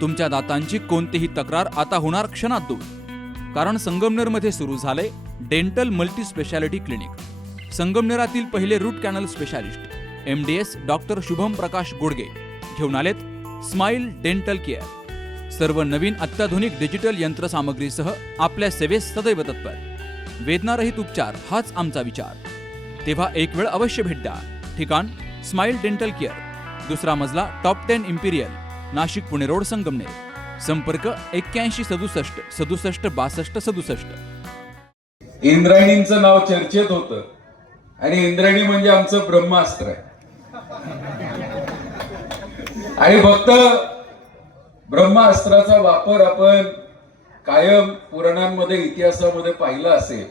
तुमच्या दातांची कोणतीही तक्रार आता होणार क्षणात दूर. कारण संगमनेरमध्ये सुरू झाले डेंटल मल्टी स्पेशालिटी क्लिनिक. संगमनेरातील पहिले root canal specialist MDS doctor Shubham Prakash Godge घेऊन आलेत स्माइल डेंटल केअर. सर्व नवीन अत्याधुनिक डिजिटल यंत्रसामग्रीसह आपल्या सेवेस सदैव तत्पर. वेदनारहित उपचार हाच आमचा विचार. तेव्हा एक वेळ अवश्य भेट द्या. ठिकाण स्माइल डेंटल केअर, दुसरा मजला top 10 Imperial, Nashik Pune road, Sangamner. संपर्क 81 67 67 62 67. इंद्रायणींचं नाव चर्चेत होतं आणि इंद्रायणी म्हणजे आमचं ब्रह्मास्त्र आहे. आणि फक्त ब्रह्मास्त्राचा वापर आपण कायम पुराणांमध्ये इतिहासामध्ये पाहिला असेल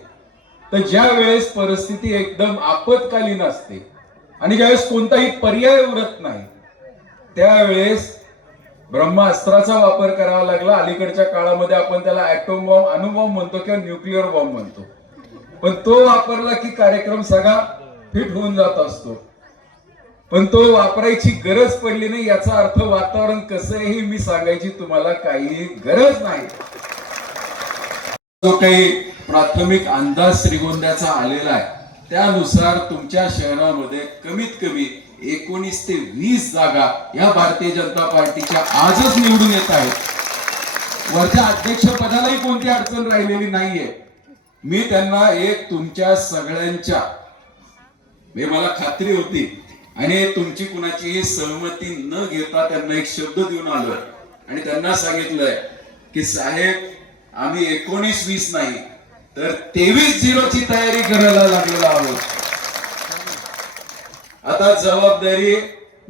तर ज्या वेळेस परिस्थिती एकदम आपत्कालीन असते आणि ज्यावेळेस कोणताही पर्याय उरत नाही त्यावेळेस ब्रह्मास्त्राचा वापर करावा लागला. अलीकडच्या काळामध्ये आपण त्याला ऍटॉम बॉम्ब, अणुबॉम्ब म्हणतो किंवा न्यूक्लिअर बॉम्ब म्हणतो. पण तो वापरला की कार्यक्रम सगळा फिट होऊन जात असतो. पण तो वापरायची गरज पडली नाही याचा अर्थ वातावरण कसं आहे हे मी सांगायची तुम्हाला काही गरज नाही. जो काही प्राथमिक अंदाज श्रीगोंद्याचा आलेला आहे त्यानुसार तुमच्या शहरामध्ये कमीत कमी 19 ते 20 जागा या भारतीय जनता पार्टीच्या आजच निवडून येत आहेत. वरच्या अध्यक्षपदालाही कोणती अडचण राहिलेली नाहीये. मी त्यांना एक तुमच्या सगळ्यांच्या मला खात्री होती आणि तुमची कुणाचीही सहमती न घेता त्यांना एक शब्द देऊन आलो आणि त्यांना सांगितलंय की साहेब आम्ही 19-20 नाही तर 23-0 ची तयारी करायला लागलेलो आहोत. आता जबाबदारी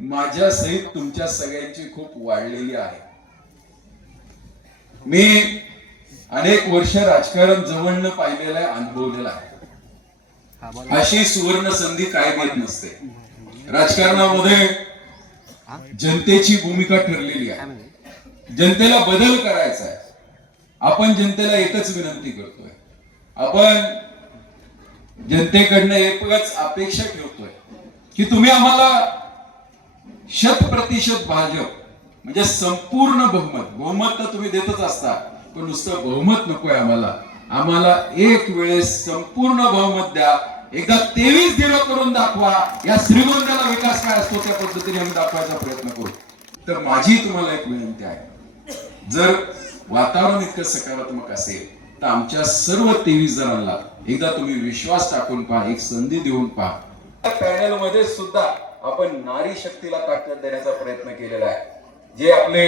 माझ्या सहित तुमच्या सगळ्यांची खूप वाढलेली आहे. मी अनेक वर्ष राजकारण जवळनं पाहिलेलं आहे, अनुभवलेलं आहे. अशी सुवर्ण संधी कायम येत नसते. राजकारणामध्ये जनतेची भूमिका ठरलेली आहे. जनतेला बदल करायचा आहे. आपण जनतेला एकच विनंती करतोय, आपण जनतेकडनं एकच अपेक्षा ठेवतोय की तुम्ही आम्हाला 100% भाजप म्हणजे संपूर्ण बहुमत तर तुम्ही देतच असता पण नुसतं बहुमत नकोय आम्हाला एक वेळेस संपूर्ण बहुमत द्या. एकदा 23-0 करून दाखवा. या श्रीगोंद्याला विकास काय असतो त्या पद्धतीने आम्ही दाखवायचा प्रयत्न करू. तर माझी तुम्हाला एक विनंती आहे, जर वातावरण इतकं सकारात्मक असेल तर आमच्या सर्व 23 जणांना एकदा तुम्ही विश्वास टाकून पहा, एक संधी देऊन पहा. पॅनल मध्ये सुद्धा आपण नारी शक्तीला ताकद देण्याचा प्रयत्न केलेला आहे. जे आपले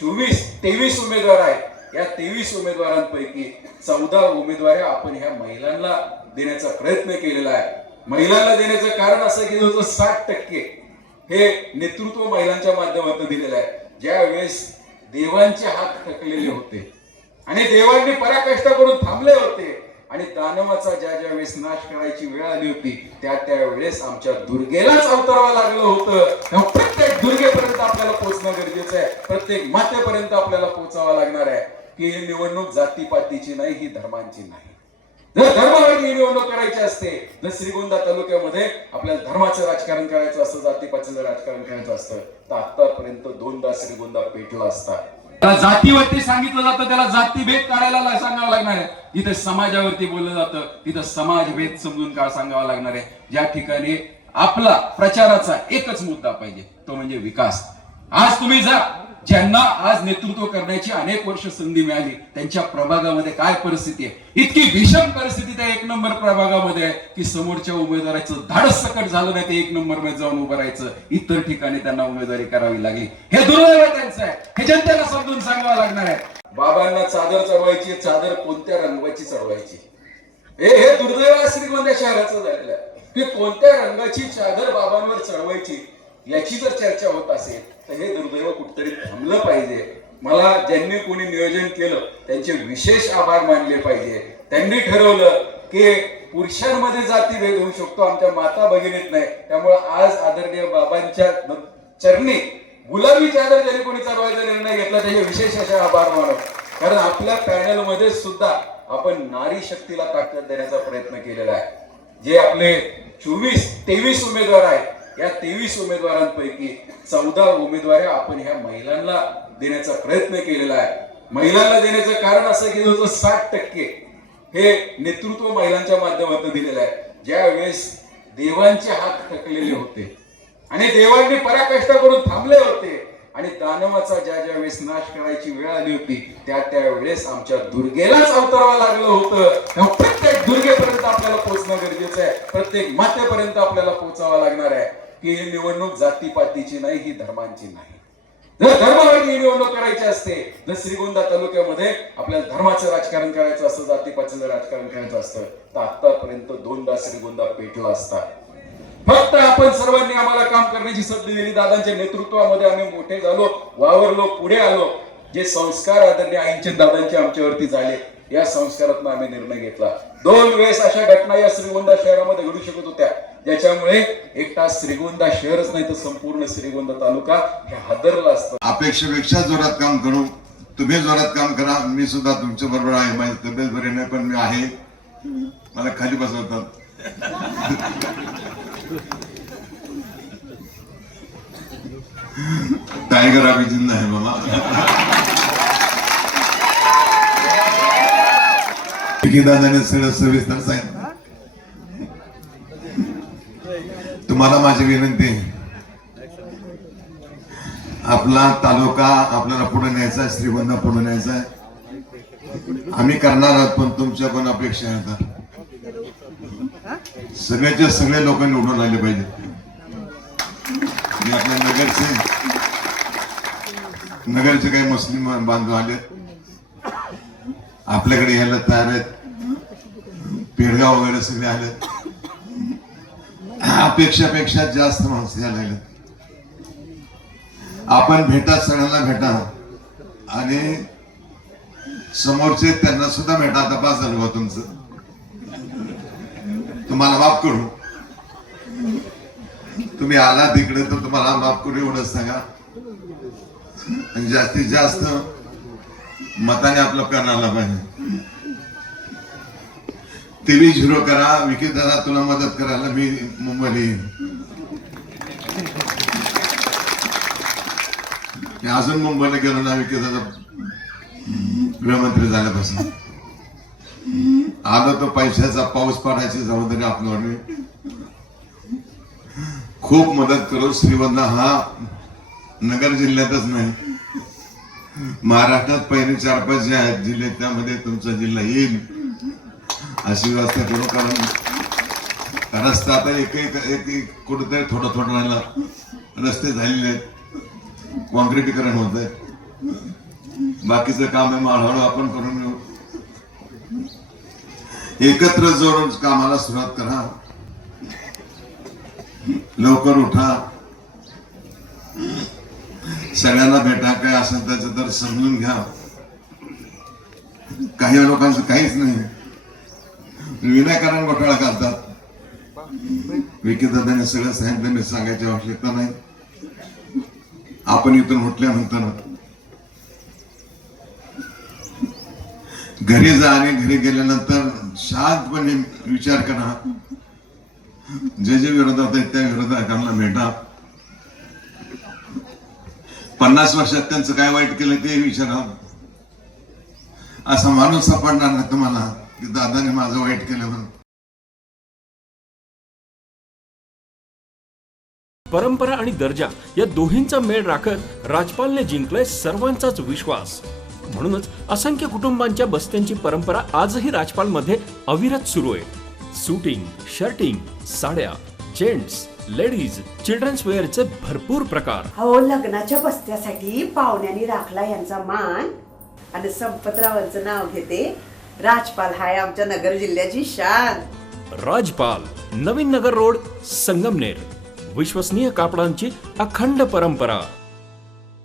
23 उमेदवार आहेत या 23 उमेदवारांपैकी 14 उमेदवारी आपण ह्या महिलांना देण्याचा प्रयत्न केलेला आहे. महिलांना देण्याचं कारण असं की जवळजवळ 60% हे नेतृत्व महिलांच्या माध्यमातून दिलेलं आहे. ज्या वेळेस देवांचे हात थकलेले होते आणि देवांनी पराकाष्ठा करून थांबले होते आणि दानवाचा ज्या वेळेस नाश करायची वेळ आली होती त्या वेळेस आमच्या दुर्गेलाच अवतरावं लागलं होतं. प्रत्येक दुर्गेपर्यंत आपल्याला पोहोचणं गरजेचं आहे. प्रत्येक मातेपर्यंत आपल्याला पोहोचावं लागणार आहे की ही निवडणूक जातीपातीची नाही, ही धर्मांची नाही. जर धर्मावरती निवडणूक करायची असते, जर श्रीगोंदा तालुक्यामध्ये आपल्याला धर्माचं राजकारण करायचं असतं, जातीपातीचं राजकारण करायचं असतं तर आतापर्यंत 2दा श्रीगोंदा पेटला असता. त्याला जातीवरती सांगितलं जातं, त्याला जातीभेद काढायला सांगावं लागणार आहे. जिथे समाजावरती बोललं जातं तिथं समाजभेद समजून का सांगावा लागणार आहे. ज्या ठिकाणी आपला प्रचाराचा एकच मुद्दा पाहिजे तो म्हणजे विकास. आज तुम्ही जा, ज्यांना आज नेतृत्व करण्याची अनेक वर्ष संधी मिळाली त्यांच्या प्रभागामध्ये काय परिस्थिती आहे. इतकी भीषण परिस्थिती त्या 1 नंबर प्रभागामध्ये आहे की समोरच्या उमेदवाराचं धाडस सकट झालं नाही ते 1 नंबर मध्ये जाऊन उभं राहायचं. इतर ठिकाणी त्यांना उमेदवारी करावी लागली. हे दुर्दैव त्यांचं आहे. हे जनतेला समजून सांगावं लागणार आहे. बाबांना चादर चढवायची, चादर कोणत्या रंगाची चढवायची हे दुर्दैव श्रीगोंदा शहराचं झालेलं आहे की कोणत्या रंगाची चादर बाबांवर चढवायची याची जर चर्चा होत असेल तर हे दुर्दैव कुठतरी थांबलं पाहिजे. मला ज्यांनी कोणी नियोजन केलं त्यांचे विशेष आभार मानले पाहिजे. त्यांनी ठरवलं की पुरुषांमध्ये जातीभेद होऊ शकतो, आमच्या माता भगिनीत नाही. त्यामुळे आज आदरणीय बाबांच्या चरणी गुलाबी चादर ज्यांनी कोणी चढवायचा निर्णय घेतला त्याचे विशेष असे आभार मानव. कारण आपल्या पॅनल मध्ये सुद्धा आपण नारी शक्तीला ताकद देण्याचा प्रयत्न केलेला आहे. जे आपले 23 उमेदवार आहेत या 23 उमेदवारांपैकी 14 उमेदवारी आपण ह्या महिलांना देण्याचा प्रयत्न केलेला आहे. महिलांना देण्याचं कारण असं की जवळजवळ 60% हे नेतृत्व महिलांच्या माध्यमातून दिलेलं आहे. ज्या वेळेस देवांचे हात थकलेले होते आणि देवांनी पराकाष्ठा करून थांबले होते आणि दानवाचा ज्या वेळेस नाश करायची वेळ आली होती त्या वेळेस आमच्या दुर्गेलाच अवतरावं लागलं होतं. प्रत्येक दुर्गेपर्यंत आपल्याला पोहोचणं गरजेचं आहे. प्रत्येक मातेपर्यंत आपल्याला पोहोचावं लागणार आहे की ही निवडणूक जातीपातीची नाही, ही धर्मांची नाही. जर धर्मावरती निवडणूक करायची असते, जर श्रीगोंदा तालुक्यामध्ये आपल्याला धर्माचं राजकारण करायचं असतं, जातीपातीचं राजकारण करायचं असतं तर आतापर्यंत 2दा श्रीगोंदा पेटला असता. फक्त आपण सर्वांनी आम्हाला काम करण्याची संधी दिली. दादांच्या नेतृत्वामध्ये आम्ही मोठे झालो, वावरलो, पुढे आलो. जे संस्कार आदरणीय आईंचे दादांचे आमच्यावरती झाले, या संस्कारातून आम्ही निर्णय घेतला. 2 वेळेस अशा घटना या श्रीगोंदा शहरामध्ये घडू शकत होत्या, ज्याच्यामुळे एकटा श्रीगोंदा शहरच नाही तर संपूर्ण श्रीगोंदा तालुका हे हादरला असतं. अपेक्षेपेक्षा जोरात काम करू. तुम्ही जोरात काम करा. मी सुद्धा तुमच्या बरोबर आहे. माझी तब्येत बरी नाही पण मी आहे. मला खाली बसवतात. टायगर अभी जिंदा है मामा. दादाने सगळं सविस्तर सांगितलं. तुम्हाला माझी विनंती आहे, आपला तालुका आपल्याला पुढे न्यायचा आहे, श्रीगोंदा पुढे न्यायचा आहे. आम्ही करणार आहोत पण तुमच्या पण अपेक्षा आहेत. सगळ्याचे सगळे लोक निवडून आले पाहिजे. आपल्या नगरचे काही मुस्लिम बांधव आले आपल्याकडे यायला तयार आहेत. पेडगाव वगैरे सगळे आले. अपेक्षापेक्षा जास्त माणसं यायला लागले. आपण भेटा, सगळ्यांना भेटा आणि समोरचे त्यांना सुद्धा भेटा. आता पास झालं बा तुमचं, तुम्हाला माफ करू. तुम्ही आला तिकडे तर तुम्हाला माफ करू एवढंच सांगा. आणि जास्तीत जास्त मताने आपलं पॅन आला पाहिजे. 23-0 करा. विकी दादा तुला मदत करायला मी मुंबईला येईन. अजून मुंबईला गेलो ना. विकी दादा गृहमंत्री झाल्यापासून आलो तर पैशाचा पाऊस पडायची जबाबदारी आपल्यावर. खूप मदत करू. श्रीगोंदा हा नगर जिल्ह्यातच नाही, महाराष्ट्रात पहिले 4-5 जे आहेत जिल्हे त्यामध्ये तुमचा जिल्हा येईल अशी व्यवस्था करू. कारण रस्ता आता एक कुठेतरी थोडं राहिला. रस्ते झालेले आहेत, कॉन्क्रिटीकरण होत आहे. बाकीचं काम आहे हळूहळू आपण करून घेऊ. एकत्र जोडून कामाला सुरुवात करा. लवकर उठा. सगळ्यांना भेटा. काय असेल त्याचं तर समजून घ्या. काही लोकांचं काहीच नाही, विनाकारण घोटाळा करतात. विकी दादाने सगळं सांगितलं, मी सांगायची आवश्यकता नाही. आपण इथून उठल्यानंतर घरी जा आणि घरी गेल्यानंतर शांतपणे विचार करा. जे जे विरोधात आहेत त्या विरोधकांना भेटा. 50 वर्षात त्यांचं काय वाईट केलं ते विचारा. असा माणूस सापडणार नाही तुम्हाला की दादाने माझं वाईट केलं म्हणून. परंपरा आणि दर्जा या दोहींचा मेळ राखत राजपालने जिंकलाय सर्वांचाच विश्वास. म्हणूनच असंख्य कुटुंबांच्या बस्त्यांची परंपरा आजही राजपालमध्ये अविरत सुरू आहे. सूटिंग, शर्टिंग, साड्या, जेंट्स, लेडीज, चिल्ड्रन्स वेअरचे भरपूर प्रकार. हो, लग्नाच्या बस्त्यासाठी पाहुण्यांनी राखला यांचा मान. आणि संपतरावांचं नाव घेते. राजपाल हाय आमच्या नगर जिल्ह्याची शान. राजपाल, नवीन नगर रोड, संगमनेर. विश्वसनीय कापडांची अखंड परंपरा.